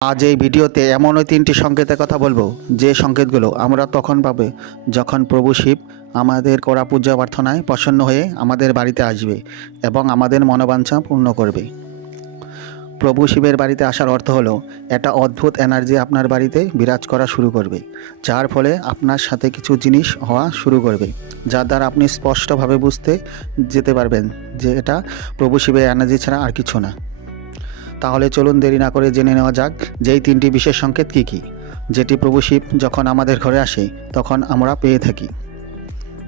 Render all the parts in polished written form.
আজ এই ভিডিওতে এমনই তিনটি সংকেতের কথা বলবো যে সংকেতগুলো আমরা তখন পাবে যখন প্রভু শিব আমাদের করা পূজা প্রার্থনায় প্রসন্ন হয়ে আমাদের বাড়িতে আসবে এবং আমাদের মনোবাঞ্ছা পূর্ণ করবে। প্রভু শিবের বাড়িতে আসার অর্থ হলো একটা অদ্ভুত এনার্জি আপনার বাড়িতে বিরাজ করা শুরু করবে, যার ফলে আপনার সাথে কিছু জিনিস হওয়া শুরু করবে, যার দ্বারা আপনি স্পষ্টভাবে বুঝতে যেতে পারবেন যে এটা প্রভু শিবের এনার্জি ছাড়া আর কিছু না। তাহলে চলুন দেরি না করে জেনে নেওয়া যাক যে এই তিনটি বিশেষ সংকেত কী কী, যেটি প্রভু শিব যখন আমাদের ঘরে আসে তখন আমরা পেয়ে থাকি।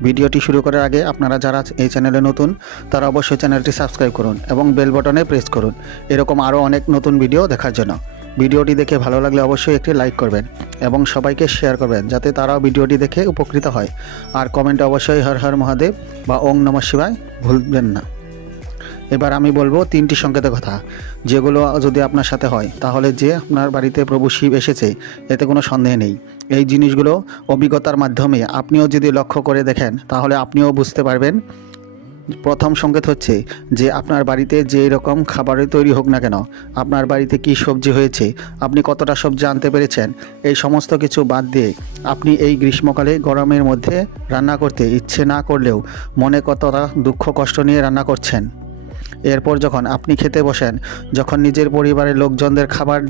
ভিডিওটি শুরু করার আগে আপনারা যারা এই চ্যানেলে নতুন তারা অবশ্যই চ্যানেলটি সাবস্ক্রাইব করুন এবং বেল বাটনে প্রেস করুন এরকম আরও অনেক নতুন ভিডিও দেখার জন্য। ভিডিওটি দেখে ভালো লাগলে অবশ্যই একটি লাইক করবেন এবং সবাইকে শেয়ার করবেন যাতে তারাও ভিডিওটি দেখে উপকৃত হয়। আর কমেন্টে অবশ্যই হর হর মহাদেব বা ওং নমঃ শিবায় ভুলবেন না। এবার আমি বলবো তিনটি সংকেতের কথা, যেগুলো যদি আপনার সাথে হয় তাহলে যে আপনার বাড়িতে প্রভু শিব এসেছে এতে কোনো সন্দেহ নেই। এই জিনিসগুলো অভিজ্ঞতার মাধ্যমে আপনিও যদি লক্ষ্য করে দেখেন তাহলে আপনিও বুঝতে পারবেন। প্রথম সংকেত হচ্ছে যে আপনার বাড়িতে যে রকম খাবারই তৈরি হোক না কেন, আপনার বাড়িতে কি সবজি হয়েছে, আপনি কতটা সবজি আনতে পেরেছেন, এই সমস্ত কিছু বাদ দিয়ে আপনি এই গ্রীষ্মকালে গরমের মধ্যে রান্না করতে ইচ্ছে না করলেও মনে কতটা দুঃখ কষ্ট নিয়ে রান্না করছেন। এরপর যখন আপনি খেতে বসেন, যখন নিজের পরিবারের লোকজনদের খাবার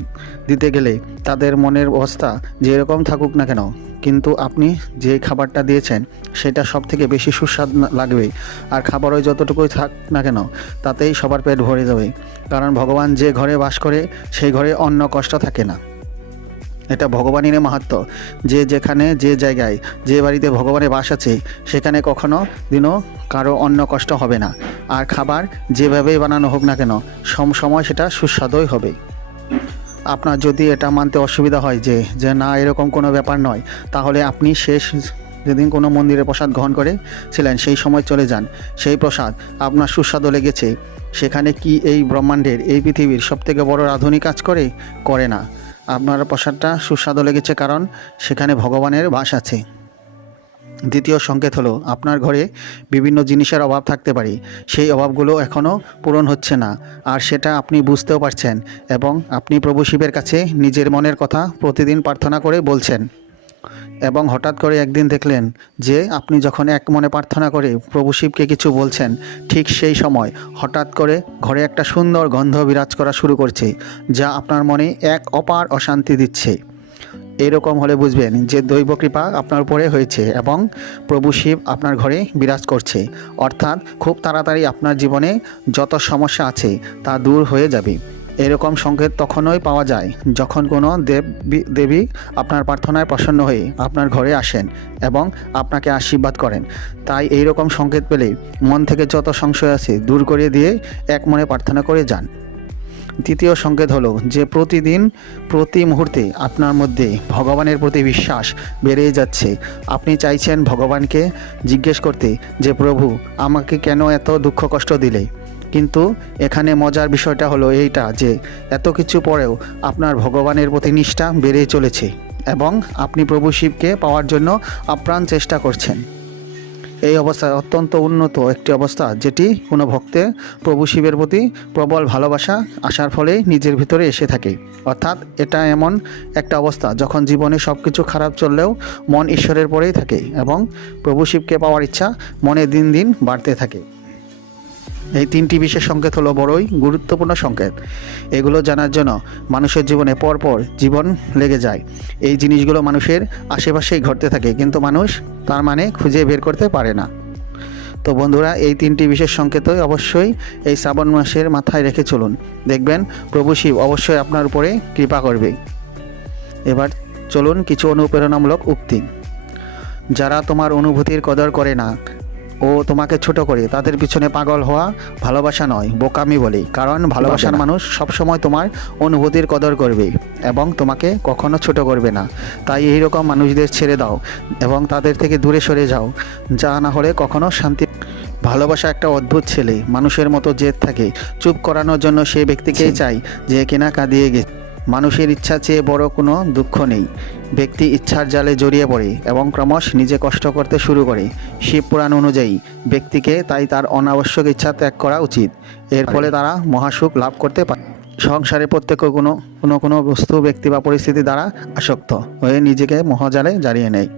দিতে গেলে তাদের মনের অবস্থা যেরকম থাকুক না কেন, কিন্তু আপনি যে খাবারটা দিয়েছেন সেটা সব থেকে বেশি সুস্বাদু লাগবে, আর খাবারও যতটুকুই থাক না কেন তাতেই সবার পেট ভরে যাবে। কারণ ভগবান যে ঘরে বাস করে সেই ঘরে অন্ন কষ্ট থাকে না। এটা ভগবানের মাহাত্ম্য, যে যেখানে যে জায়গায় যে বাড়িতে ভগবানের বাস আছে সেখানে কখনো দিনও কারো অন্ন কষ্ট হবে না, আর খাবার যেভাবেই বানানো হোক না কেন সময় সেটা সুস্বাদুই হবে। আপনার যদি এটা মানতে অসুবিধা হয় যে না এরকম কোনো ব্যাপার নয়, তাহলে আপনি শেষ যেদিন কোনো মন্দিরে প্রসাদ গ্রহণ করেছিলেন সেই সময় চলে যান। সেই প্রসাদ আপনার সুস্বাদু লেগেছে, সেখানে কি এই ব্রহ্মাণ্ডের এই পৃথিবীর সবথেকে বড় রাঁধুনি কাজ করে না। আপনার প্রসাদটা সুস্বাদু লেগেছে কারণ সেখানে ভগবানের বাস আছে। দ্বিতীয় সংকেত হলো আপনার ঘরে বিভিন্ন জিনিসের অভাব থাকতে পারে, সেই অভাবগুলো এখনও পূরণ হচ্ছে না, আর সেটা আপনি বুঝতেও পারছেন এবং আপনি প্রভু শিবের কাছে নিজের মনের কথা প্রতিদিন প্রার্থনা করে বলছেন। এবং হঠাৎ করে একদিন দেখলেন যে আপনি যখন এক মনে প্রার্থনা করে প্রভু শিবকে কিছু বলছেন, ঠিক সেই সময় হঠাৎ করে ঘরে একটা সুন্দর গন্ধ বিরাজ করা শুরু করছে, যা আপনার মনে এক অপার অশান্তি দিচ্ছে। এরকম হলে বুঝবেন যে দৈব কৃপা আপনার উপরে হয়েছে এবং প্রভু শিব আপনার ঘরে বিরাজ করছে, অর্থাৎ খুব তাড়াতাড়ি আপনার জীবনে যত সমস্যা আছে তা দূর হয়ে যাবে। এরকম সংকেত তখনই পাওয়া যায় যখন কোনো দেবী আপনার প্রার্থনায় প্রসন্ন হয়ে আপনার ঘরে আসেন এবং আপনাকে আশীর্বাদ করেন। তাই এই রকম সংকেত পেলে মন থেকে যত সংশয় আছে দূর করে দিয়ে এক মনে প্রার্থনা করে যান। তৃতীয় সংকেত হলো যে প্রতিদিন প্রতি মুহূর্তে আপনার মধ্যে ভগবানের প্রতি বিশ্বাস বেড়ে যাচ্ছে। আপনি চাইছেন ভগবানকে জিজ্ঞেস করতে যে প্রভু আমাকে কেন এত দুঃখ কষ্ট দিলে, কিন্তু এখানে মজার বিষয়টা হলো এইটা যে এত কিছু পরেও আপনার ভগবানের প্রতি নিষ্ঠা বেড়ে চলেছে এবং আপনি প্রভু শিবকে পাওয়ার জন্য আপ্রাণ চেষ্টা করছেন। এই অবস্থা অত্যন্ত উন্নত একটি অবস্থা, যেটি কোনো ভক্তের প্রভু শিবের প্রতি প্রবল ভালোবাসা আসার ফলে নিজের ভিতরে এসে থাকে। অর্থাৎ এটা এমন একটা অবস্থা যখন জীবনে সব কিছু খারাপ চললেও মন ঈশ্বরের পরেই থাকে এবং প্রভু শিবকে পাওয়ার ইচ্ছা মনে দিন দিন বাড়তে থাকে। এই তিনটি বিশেষ সংকেত হলো বড়ই গুরুত্বপূর্ণ সংকেত। এগুলো জানার জন্য মানুষের জীবনে পরপর জীবন লেগে যায়। এই জিনিসগুলো মানুষের আশেপাশেই ঘটতে থাকে, কিন্তু মানুষ তার মানে খুঁজে বের করতে পারে না। তো বন্ধুরা, এই তিনটি বিশেষ সংকেতই অবশ্যই এই শ্রাবণ মাসের মাথায় রেখে চলুন, দেখবেন প্রভু শিব অবশ্যই আপনার উপরে কৃপা করবে। এবার চলুন কিছু অনুপ্রেরণামূলক উক্তি। যারা তোমার অনুভূতির কদর করে না ও তোমাকে ছোট করে, তাদের পিছনে পাগল হওয়া ভালোবাসা নয়, বোকামি বলে। কারণ ভালোবাসার মানুষ সবসময় তোমার অনুভূতির কদর করবে এবং তোমাকে কখনো ছোট করবে না। তাই এই রকম মানুষদের ছেড়ে দাও এবং তাদের থেকে দূরে সরে যাও, যা না হলে কখনো শান্তি। ভালোবাসা একটা অদ্ভুত ছেলে, মানুষের মতো জেদ থাকে, চুপ করানোর জন্য সে ব্যক্তিকেই চাই যে কিনা কাঁদিয়ে গেছে। মানুষের ইচ্ছা চেয়ে বড় কোনো দুঃখ নেই। ব্যক্তি ইচ্ছার জালে জড়িয়ে পড়ে এবং ক্রমশ নিজে কষ্ট করতে শুরু করে। শিব পুরাণ অনুযায়ী ব্যক্তিকে তাই তার অনাবশ্যক ইচ্ছা ত্যাগ করা উচিত, এর ফলে তারা মহাসুখ লাভ করতে পারে। সংসারে প্রত্যেকে কোনো বস্তু, ব্যক্তি বা পরিস্থিতি দ্বারা আসক্ত হয়ে নিজেকে মোহজালে জড়িয়ে নেয়।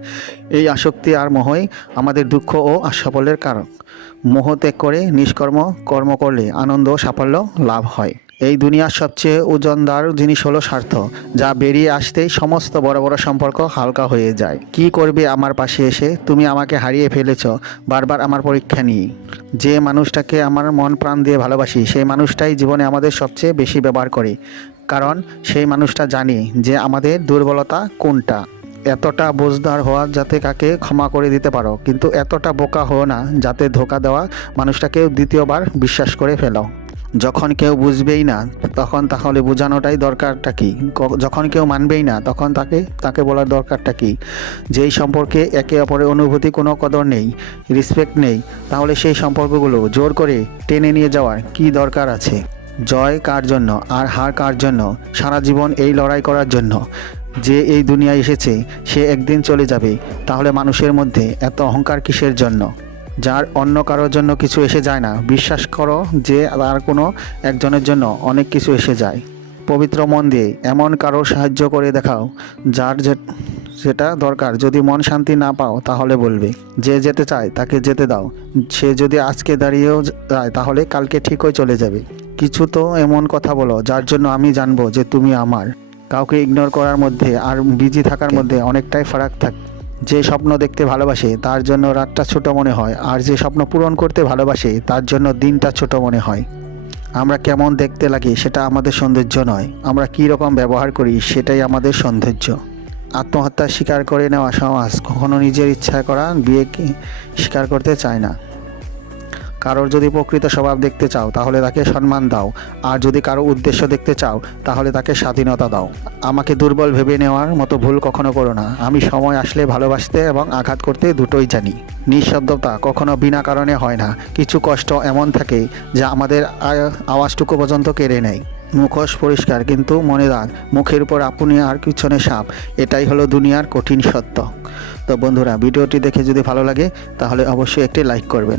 এই আসক্তি আর মোহই আমাদের দুঃখ ও সাফল্যের কারণ। মোহ ত্যাগ করে নিষ্কর্ম কর্ম করলে আনন্দ ও সাফল্য লাভ হয়। এই দুনিয়ার সবচেয়ে ওজনদার জিনিস হলো স্বার্থ, যা বেরিয়ে আসতেই সমস্ত বড় বড় সম্পর্ক হালকা হয়ে যায়। কি করবে আমার পাশে এসে? তুমি আমাকে হারিয়ে ফেলেছ বারবার আমার পরীক্ষা নিয়ে। যে মানুষটাকে আমার মন প্রাণ দিয়ে ভালোবাসি, সেই মানুষটাই জীবনে আমাদের সবচেয়ে বেশি ব্যবহার করে, কারণ সেই মানুষটা জানে যে আমাদের দুর্বলতা কোনটা। এতটা বোঝদার হওয়া যাতে কাকে ক্ষমা করে দিতে পারো, কিন্তু এতটা বোকা হও না যাতে ধোঁকা দেওয়া মানুষটাকে দ্বিতীয়বার বিশ্বাস করে ফেলো। যখন কেউ বুঝবেই না তখন তাহলে বোঝানোটাই দরকারটা কি? যখন কেউ মানবেই না তখন তাকে বলার দরকারটা কি? যেই সম্পর্কে একে অপরের অনুভূতি কোনো কদর নেই, রেসপেক্ট নেই, তাহলে সেই সম্পর্কগুলো জোর করে টেনে নিয়ে যাওয়ার কি দরকার আছে? জয় কার জন্য আর হার কার জন্য? সারা জীবন এই লড়াই করার জন্য। যে এই দুনিয়ায় এসেছে সে একদিন চলে যাবে, তাহলে মানুষের মধ্যে এত অহংকার কিসের জন্য? যার অন্য কারোর জন্য কিছু এসে যায় না, বিশ্বাস করো যে আর কোনো একজনের জন্য অনেক কিছু এসে যায়। পবিত্র মন দিয়ে এমন কারোর সাহায্য করে দেখাও যার যেটা দরকার। যদি মন শান্তি না পাও তাহলে বলবে। যে যেতে চায় তাকে যেতে দাও। সে যদি আজকে দাঁড়িয়েও যায় তাহলে কালকে ঠিকই চলে যাবে। কিছু তো এমন কথা বলো যার জন্য আমি জানবো যে তুমি আমার। কাউকে ইগনোর করার মধ্যে আর বিজি থাকার মধ্যে অনেকটাই ফারাক থাকে। যে স্বপ্ন দেখতে ভালোবাসে তার জন্য রাতটা ছোট মনে হয়, আর যে স্বপ্ন পূরণ করতে ভালোবাসে তার জন্য দিনটা ছোট মনে হয়। আমরা কেমন দেখতে লাগি সেটা আমাদের সৌন্দর্য নয়, আমরা কী রকম ব্যবহার করি সেটাই আমাদের সৌন্দর্য। আত্মহত্যা স্বীকার করে নেওয়া সমাজ কখনো নিজের ইচ্ছা করা বিয়েকে স্বীকার করতে চায় না। কারোর যদি প্রকৃত স্বভাব দেখতে চাও তাহলে তাকে সম্মান দাও, আর যদি কারো উদ্দেশ্য দেখতে চাও তাহলে তাকে স্বাধীনতা দাও। আমাকে দুর্বল ভেবে নেওয়ার মতো ভুল কখনো করো না। আমি সময় আসলে ভালোবাসতে এবং আঘাত করতে দুটোই জানি। নিঃশব্দতা কখনো বিনা কারণে হয় না। কিছু কষ্ট এমন থাকে যা আমাদের আওয়াজটুকু পর্যন্ত কেড়ে নেয়। মুখোশ পরিষ্কার কিন্তু মনে দাগ, মুখের উপর আপনি আর পিছনে সাপ, এটাই হলো দুনিয়ার কঠিন সত্য। তো বন্ধুরা, ভিডিওটি দেখে যদি ভালো লাগে তাহলে অবশ্যই একটি লাইক করবেন।